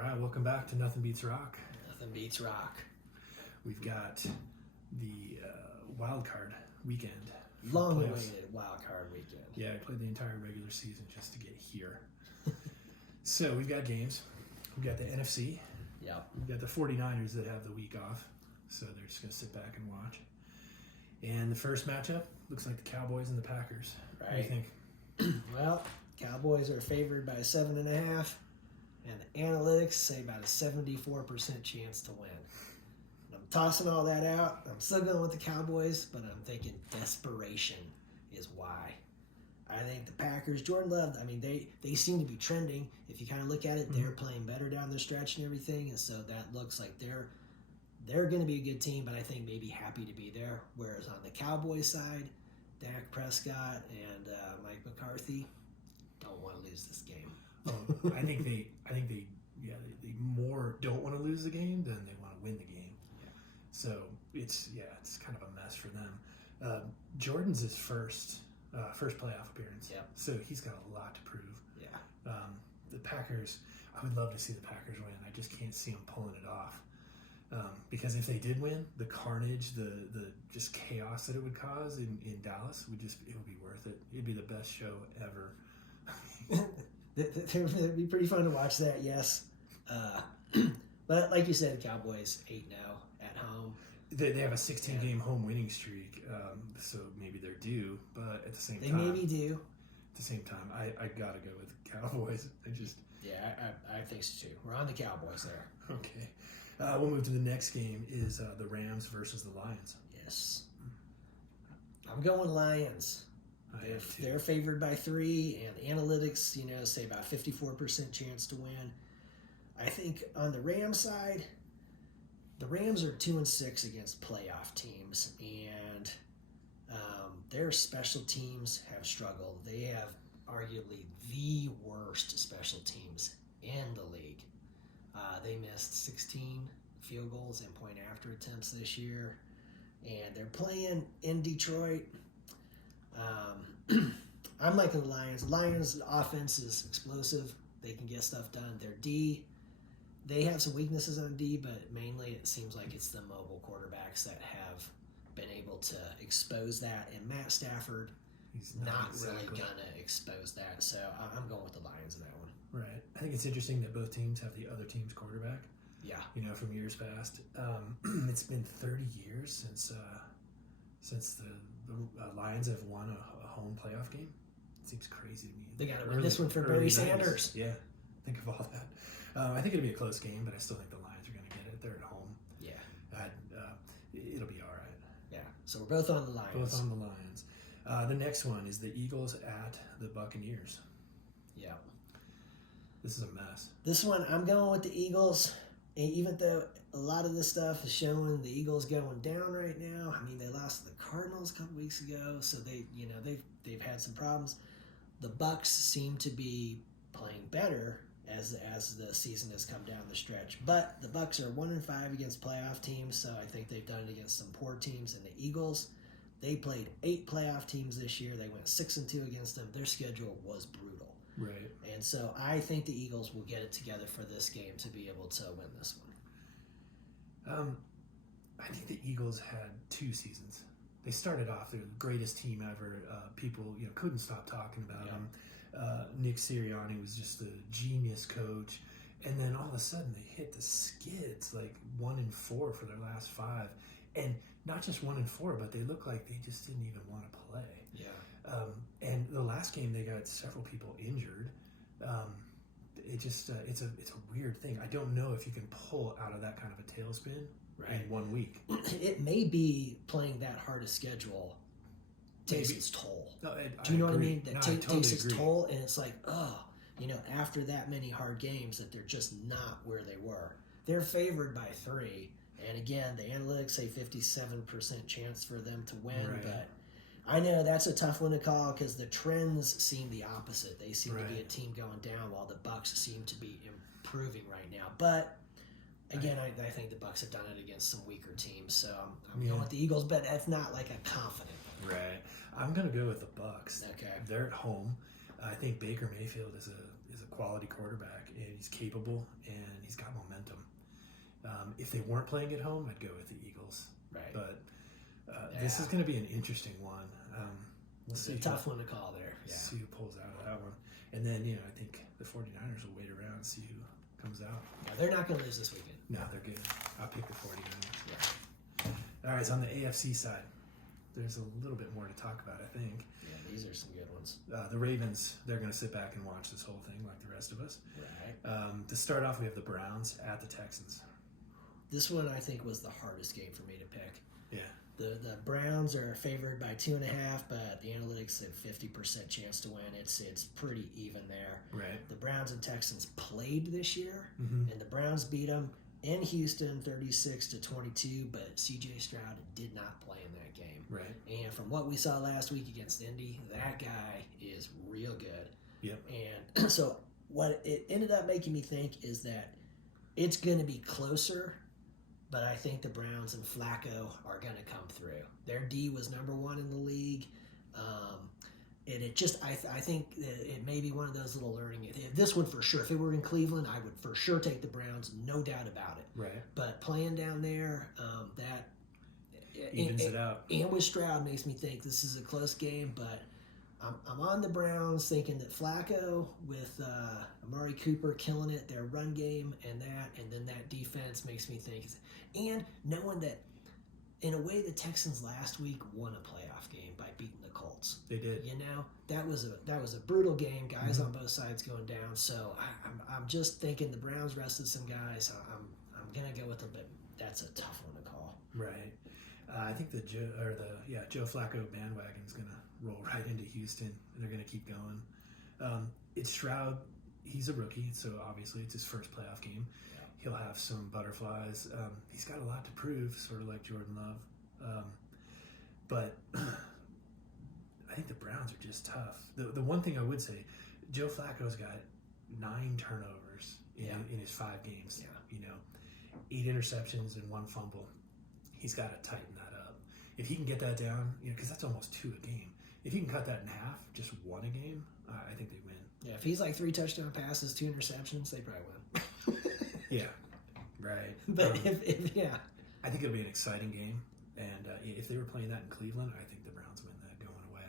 All right, welcome back to Nothing Beats Rock. Nothing beats rock. We've got the Wildcard weekend. Long-awaited Wildcard weekend. Yeah, I played the entire regular season just to get here. So we've got games. We've got the NFC. Yep. We've got the 49ers that have the week off, so they're just going to sit back and watch. And the first matchup looks like the Cowboys and the Packers. Right. What do you think? Well, Cowboys are favored by 7.5, and the analytics say about a 74% chance to win. I'm tossing all that out. I'm still going with the Cowboys, but I'm thinking desperation is why. I think the Packers, Jordan Love, I mean, they seem to be trending. If you kind of look at it, they're playing better down their stretch and everything, and so that looks like they're going to be a good team, but I think maybe happy to be there. Whereas on the Cowboys side, Dak Prescott and Mike McCarthy don't want to lose this game. I think they more don't want to lose the game than they want to win the game. Yeah. So it's kind of a mess for them. Jordan's his first playoff appearance. Yep. So he's got a lot to prove. Yeah. The Packers, I would love to see the Packers win. I just can't see them pulling it off. Because if they did win, the carnage, the just chaos that it would cause in Dallas it would be worth it. It'd be the best show ever. It'd be pretty fun to watch that, yes. But like you said, Cowboys 8-0 at home. They have a 16-game home winning streak, so maybe they're due. But at the same They time, maybe do. At the same time, I gotta go with Cowboys. Yeah, I think so too. We're on the Cowboys there. Okay. We'll move to the next game is the Rams versus the Lions. Yes. I'm going Lions. They're favored by 3, and analytics, say about 54% chance to win. I think on the Rams side, the Rams are 2-6 against playoff teams, and their special teams have struggled. They have arguably the worst special teams in the league. They missed 16 field goals and point after attempts this year, and they're playing in Detroit. I'm liking the Lions. Lions' offense is explosive. They can get stuff done. Their D, they have some weaknesses on D, but mainly it seems like it's the mobile quarterbacks that have been able to expose that. And Matt Stafford, he's not really going to expose that. So I'm going with the Lions in that one. Right. I think it's interesting that both teams have the other team's quarterback. Yeah. From years past. It's been 30 years since the Lions have won a home playoff game. It seems crazy to me. They got to win this one for Barry Sanders. Yeah, think of all that. I think it'll be a close game, but I still think the Lions are going to get it. They're at home. Yeah. It'll be all right. Yeah, so we're both on the Lions. Both on the Lions. The next one is the Eagles at the Buccaneers. Yeah. This is a mess. This one, I'm going with the Eagles. And even though a lot of this stuff is showing the Eagles going down right now, I mean, they lost to the Cardinals a couple weeks ago, so they've had some problems. The Bucs seem to be playing better as the season has come down the stretch, but the Bucs are 1-5 against playoff teams, so I think they've done it against some poor teams. And the Eagles, they played 8 playoff teams this year. They went 6-2 against them. Their schedule was brutal. Right. And so I think the Eagles will get it together for this game to be able to win this one. I think the Eagles had 2 seasons. They started off the greatest team ever. People couldn't stop talking about them. Nick Sirianni was just a genius coach, and then all of a sudden they hit the skids, like 1-4 for their last 5, and not just 1-4, but they look like they just didn't even want to play. Yeah. And the last game they got several people injured. It's a weird thing. I don't know if you can pull out of that kind of a tailspin in 1 week. It may be playing that hard a schedule takes its toll. No, do you know what I mean? That takes totally its agree. toll, and it's like, after that many hard games, that they're just not where they were. They're favored by 3, and again, the analytics say 57% chance for them to win, Right. but I know that's a tough one to call because the trends seem the opposite. They seem to be a team going down while the Bucs seem to be improving right now. But again, I think the Bucs have done it against some weaker teams, so I'm going with the Eagles, but that's not like a confident. Right. I'm gonna go with the Bucs. Okay. They're at home. I think Baker Mayfield is a quality quarterback, and he's capable, and he's got momentum. If they weren't playing at home, I'd go with the Eagles. Right. But this is going to be an interesting one. It's a tough one to call there. Yeah. See who pulls out of that one. And then, I think the 49ers will wait around and see who comes out. Yeah, they're not going to lose this weekend. No, they're good. I'll pick the 49ers. Yeah. All right, so on the AFC side, there's a little bit more to talk about, I think. Yeah, these are some good ones. The Ravens, they're going to sit back and watch this whole thing like the rest of us. Right. To start off, we have the Browns at the Texans. This one, I think, was the hardest game for me to pick. Yeah. The Browns are favored by 2.5, but the analytics said 50% chance to win. It's pretty even there. Right. The Browns and Texans played this year, Mm-hmm. and the Browns beat them in Houston 36-22, but C.J. Stroud did not play in that game. Right. And from what we saw last week against Indy, that guy is real good. Yep. And so what it ended up making me think is that it's going to be closer, but I think the Browns and Flacco are going to come through. Their D was number 1 in the league. And it just, I think it may be one of those little learning. This one for sure, if it were in Cleveland, I would for sure take the Browns, no doubt about it. Right. But playing down there, that evens it out. And with Stroud makes me think this is a close game, but I'm on the Browns thinking that Flacco with Amari Cooper killing it, their run game and then that defense makes me think. And knowing that, in a way, the Texans last week won a playoff game by beating the Colts. They did. That was a brutal game. Guys on both sides going down. So I'm just thinking the Browns rested some guys. I'm gonna go with them, but that's a tough one to call. Right. I think the Joe Flacco bandwagon is gonna roll right into Houston, and they're gonna keep going. It's Stroud. He's a rookie, so obviously it's his first playoff game. Yeah. He'll have some butterflies. He's got a lot to prove, sort of like Jordan Love. But I think the Browns are just tough. The one thing I would say, Joe Flacco's got 9 turnovers in his 5 games. Yeah. 8 interceptions and 1 fumble. He's got to tighten that up. If he can get that down, because that's almost 2 a game. If he can cut that in half, just 1 a game, I think they win. Yeah, if he's like 3 touchdown passes, 2 interceptions, they probably win. Yeah, right. But if I think it'll be an exciting game, and if they were playing that in Cleveland, I think the Browns win that going away.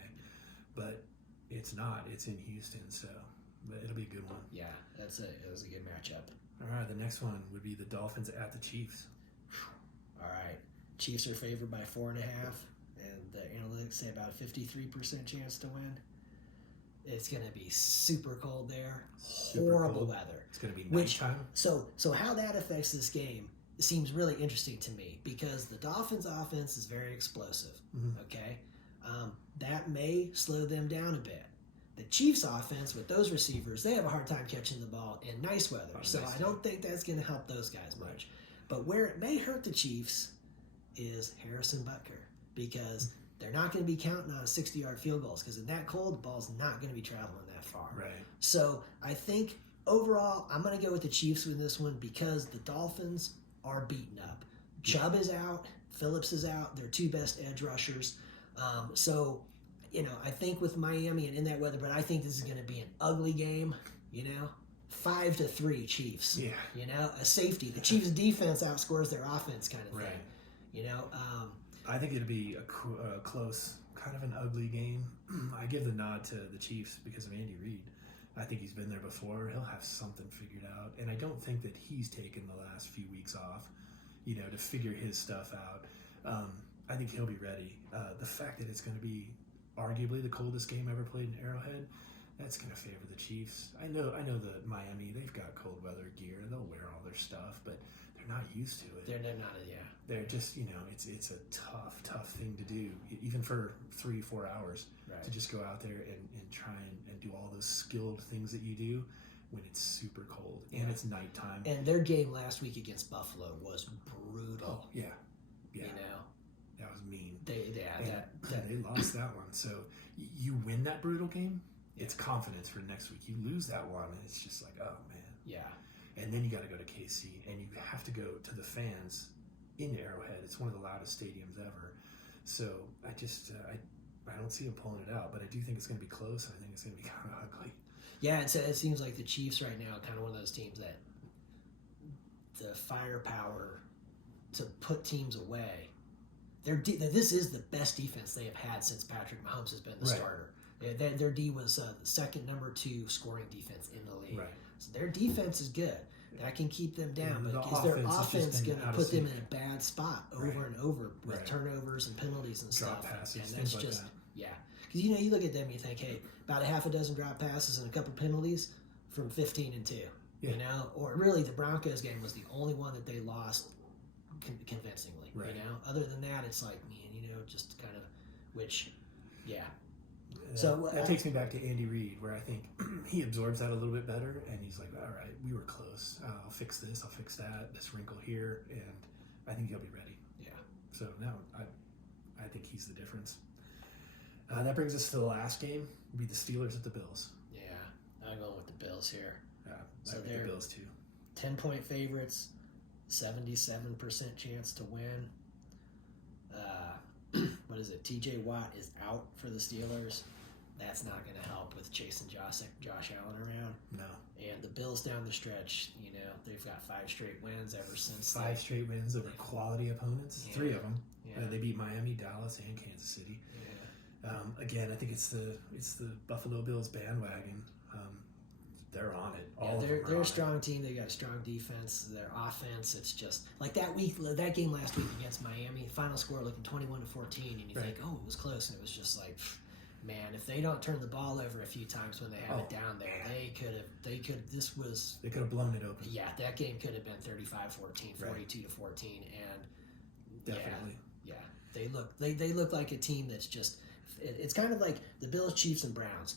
But it's not. It's in Houston, so it'll be a good one. Yeah, that was a good matchup. All right, the next one would be the Dolphins at the Chiefs. All right, Chiefs are favored by 4.5, and the analytics say about a 53% chance to win. It's going to be super cold there. Horrible weather. It's going to be nighttime. So how that affects this game seems really interesting to me because the Dolphins' offense is very explosive. Mm-hmm. Okay, that may slow them down a bit. The Chiefs' offense with those receivers, they have a hard time catching the ball in nice weather. I don't think that's going to help those guys much. Right. But where it may hurt the Chiefs is Harrison Butker because they're not going to be counting on 60-yard field goals because in that cold, the ball's not going to be traveling that far. Right. So I think overall, I'm going to go with the Chiefs with this one because the Dolphins are beaten up. Chubb is out. Phillips is out. They're 2 best edge rushers. I think with Miami and in that weather, but I think this is going to be an ugly game, 5-3 Chiefs. Yeah. A safety. The Chiefs' defense outscores their offense kind of thing. Right. I think it'll be a close, kind of an ugly game. I give the nod to the Chiefs because of Andy Reid. I think he's been there before. He'll have something figured out. And I don't think that he's taken the last few weeks off, to figure his stuff out. I think he'll be ready. The fact that it's going to be arguably the coldest game ever played in Arrowhead, that's going to favor the Chiefs. I know that Miami, they've got cold weather gear. They'll wear all their stuff, but they're not used to it. They're not, They're just, it's a tough thing to do, even for 3-4 hours, right. to just go out there and try and do all those skilled things that you do when it's super cold and it's nighttime. And their game last week against Buffalo was brutal. Oh, yeah. That was mean. They lost that one. So you win that brutal game, it's confidence for next week. You lose that one, and it's just like, oh, man. Yeah. And then you got to go to KC, and you have to go to the fans in Arrowhead. It's one of the loudest stadiums ever. So I just I don't see him pulling it out, but I do think it's going to be close. I think it's going to be kind of ugly. Yeah, it seems like the Chiefs right now are kind of one of those teams that the firepower to put teams away. This is the best defense they have had since Patrick Mahomes has been the starter. Their D was the second number 2 scoring defense in the league. Right. So their defense is good. That can keep them down. And But is their offense going to put them in sync. a bad spot over and over with turnovers and penalties and Drop stuff? passes, And things that's like just, that. yeah. Because, you look at them and you think, hey, about a half a dozen drop passes and a couple penalties from 15-2. Yeah. Or really the Broncos game was the only one that they lost convincingly. Right. Other than that, it's like, man, just kind of, which, yeah. So that takes me back to Andy Reid, where I think he absorbs that a little bit better, and he's like, all right, we were close. I'll fix this, I'll fix that, this wrinkle here, and I think he'll be ready. Yeah. So now I think he's the difference. That brings us to the last game. It'll be the Steelers at the Bills. Yeah, I'm going with the Bills here. So they're the Bills too. 10-point favorites, 77% chance to win. What is it? TJ Watt is out for the Steelers. That's not going to help with chasing Josh Allen around. No. And the Bills down the stretch, they've got 5 straight wins ever since. 5 straight wins over quality opponents. Yeah. 3 of them. Yeah. They beat Miami, Dallas, and Kansas City. Yeah. Again, I think it's the Buffalo Bills bandwagon. They're on it. They're a strong team. They got a strong defense. Their offense, it's just like that game last week against Miami. Final score looking 21-14, and you think, oh, it was close, and it was just like, man, if they don't turn the ball over a few times when they have it down there, they could have. They could have blown it open. Yeah, that game could have been 35-14, 42-14, and definitely. Yeah, they look like a team that's just. It's kind of like the Bills, Chiefs, and Browns.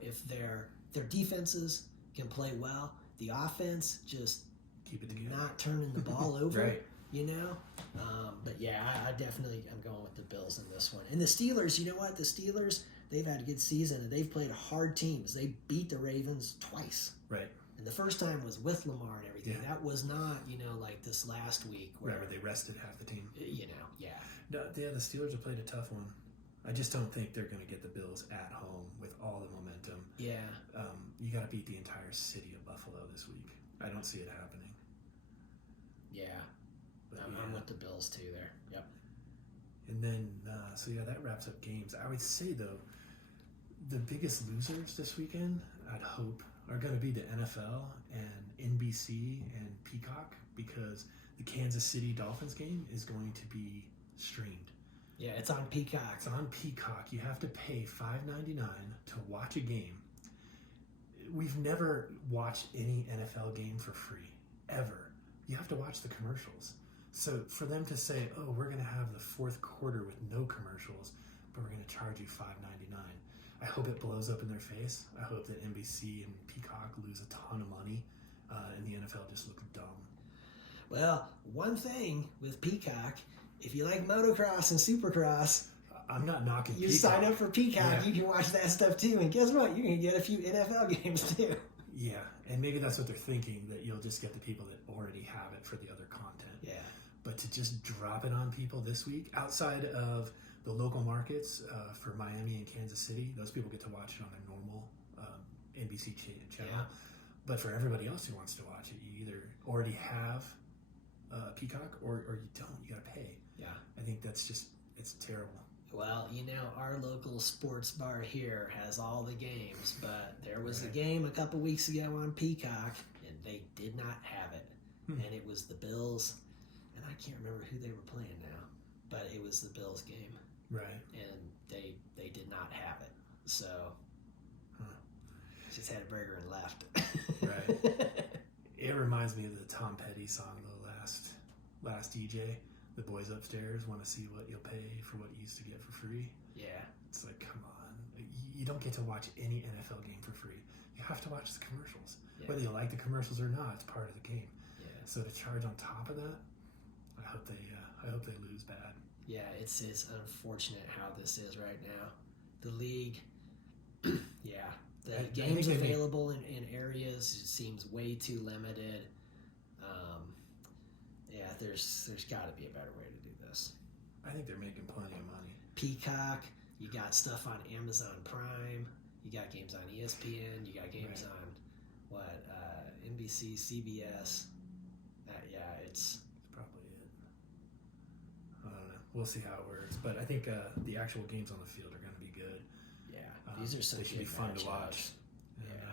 If their defenses can play well, the offense just keep it together, not turning the ball over. Right. But yeah, I definitely am going with the Bills in this one. And the Steelers, you know what? The Steelers, they've had a good season and they've played hard teams. They beat the Ravens twice. Right. And the first time was with Lamar and everything. Yeah. That was not, like this last week where they rested half the team. Yeah. No, the Steelers have played a tough one. I just don't think they're going to get the Bills at home with all the momentum. Yeah. You got to beat the entire city of Buffalo this week. I don't see it happening. Yeah. I'm with the Bills too there. Yep. And then, that wraps up games. I would say, though, the biggest losers this weekend, I'd hope, are going to be the NFL and NBC and Peacock, because the Kansas City Dolphins game is going to be streamed. Yeah, it's on Peacock. It's on Peacock. You have to pay $5.99 to watch a game. We've never watched any NFL game for free, ever. You have to watch the commercials. So for them to say, oh, we're going to have the fourth quarter with no commercials, but we're going to charge you $5.99. I hope it blows up in their face. I hope that NBC and Peacock lose a ton of money, and the NFL just looks dumb. Well, one thing with Peacock, if you like motocross and supercross, I'm not knocking you Peacock. sign up for Peacock, you can watch that stuff too. And guess what? You're going to get a few NFL games too. Yeah, and maybe that's what they're thinking, that you'll just get the people that already have it for the other content. Yeah. But to just drop it on people this week, outside of the local markets for Miami and Kansas City, those people get to watch it on their normal NBC channel. Yeah. But for everybody else who wants to watch it, you either already have Peacock or you don't. You got to pay. Yeah. I think it's terrible. Well, our local sports bar here has all the games, but there was a game a couple weeks ago on Peacock, and they did not have it. And it was the Bills, and I can't remember who they were playing now, but it was the Bills game. Right. And they did not have it. So, just had a burger and left. Right. It reminds me of the Tom Petty song, the last DJ. The boys upstairs want to see what you'll pay for what you used to get for free. Yeah. It's like, come on. You don't get to watch any NFL game for free. You have to watch the commercials. Yeah. Whether you like the commercials or not, it's part of the game. Yeah. So to charge on top of that, I hope they lose bad. Yeah, it's unfortunate how this is right now. The league, yeah. The games available in areas seems way too limited. There's got to be a better way to do this. I think they're making plenty of money. Peacock, you got stuff on Amazon Prime, you got games on ESPN, you got games on NBC, CBS. Yeah, it's probably it. I don't know. We'll see how it works, but I think the actual games on the field are going to be good. yeah. These are some they should be good fun to matchups. watch. And, Yeah.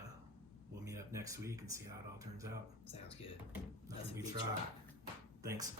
we'll meet up next week and see how it all turns out. Sounds good. Nothing Nothing beats beats rock. rock. Thanks.